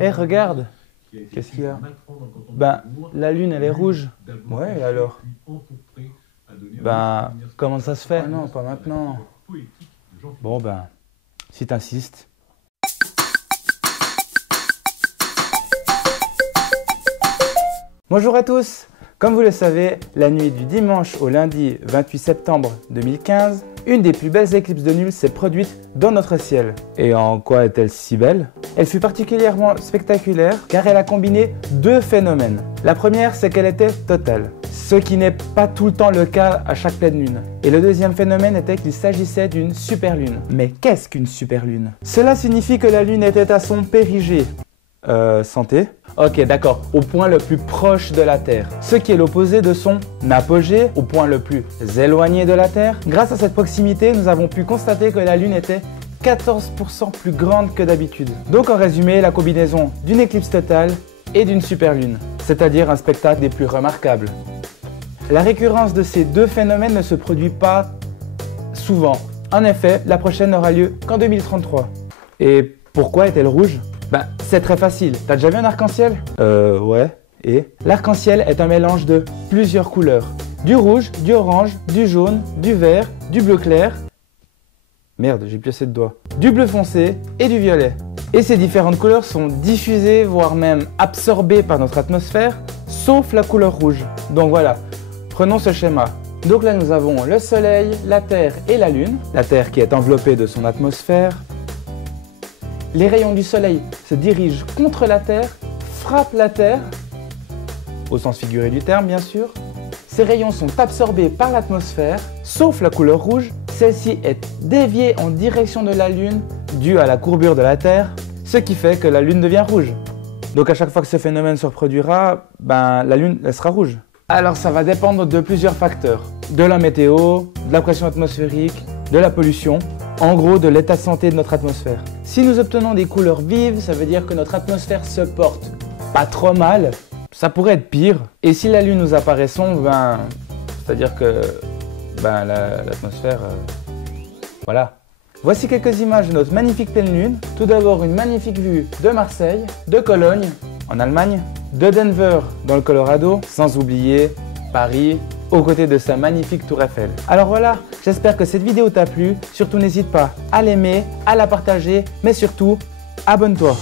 Eh, regarde. Qu'est-ce qu'il y a? Ben, la lune, elle est rouge. Ouais, et alors? Ben, comment ça se fait? Ah non, pas maintenant. Bon, ben, si t'insistes. Bonjour à tous! Comme vous le savez, la nuit du dimanche au lundi 28 septembre 2015, une des plus belles éclipses de lune s'est produite dans notre ciel. Et en quoi est-elle si belle? Elle fut particulièrement spectaculaire car elle a combiné deux phénomènes. La première, c'est qu'elle était totale, ce qui n'est pas tout le temps le cas à chaque pleine lune. Et le deuxième phénomène était qu'il s'agissait d'une superlune. Mais qu'est-ce qu'une superlune? Cela signifie que la lune était à son périgée. Santé. Ok, d'accord, au point le plus proche de la Terre, ce qui est l'opposé de son apogée, au point le plus éloigné de la Terre. Grâce à cette proximité, nous avons pu constater que la Lune était 14% plus grande que d'habitude. Donc en résumé, la combinaison d'une éclipse totale et d'une superlune, c'est-à-dire un spectacle des plus remarquables. La récurrence de ces deux phénomènes ne se produit pas souvent. En effet, la prochaine n'aura lieu qu'en 2033. Et pourquoi est-elle rouge? Ben, c'est très facile. T'as déjà vu un arc-en-ciel? Ouais. Et? L'arc-en-ciel est un mélange de plusieurs couleurs. Du rouge, du orange, du jaune, du vert, du bleu clair. Merde, j'ai pincé de doigt. Du bleu foncé et du violet. Et ces différentes couleurs sont diffusées, voire même absorbées par notre atmosphère, sauf la couleur rouge. Donc voilà, prenons ce schéma. Donc là, nous avons le Soleil, la Terre et la Lune. La Terre qui est enveloppée de son atmosphère. Les rayons du Soleil se dirigent contre la Terre, frappent la Terre, au sens figuré du terme bien sûr. Ces rayons sont absorbés par l'atmosphère, sauf la couleur rouge. Celle-ci est déviée en direction de la Lune, due à la courbure de la Terre, ce qui fait que la Lune devient rouge. Donc à chaque fois que ce phénomène se reproduira, ben, la Lune elle sera rouge. Alors ça va dépendre de plusieurs facteurs. De la météo, de la pression atmosphérique, de la pollution. En gros, de l'état de santé de notre atmosphère. Si nous obtenons des couleurs vives, ça veut dire que notre atmosphère se porte pas trop mal. Ça pourrait être pire. Et si la Lune nous apparaît sombre, ben, c'est-à-dire que ben, l'atmosphère, voilà. Voici quelques images de notre magnifique pleine lune. Tout d'abord, une magnifique vue de Marseille, de Cologne, en Allemagne, de Denver, dans le Colorado, sans oublier Paris, aux côtés de sa magnifique tour Eiffel. Alors voilà, j'espère que cette vidéo t'a plu. Surtout n'hésite pas à l'aimer, à la partager, mais surtout, abonne-toi.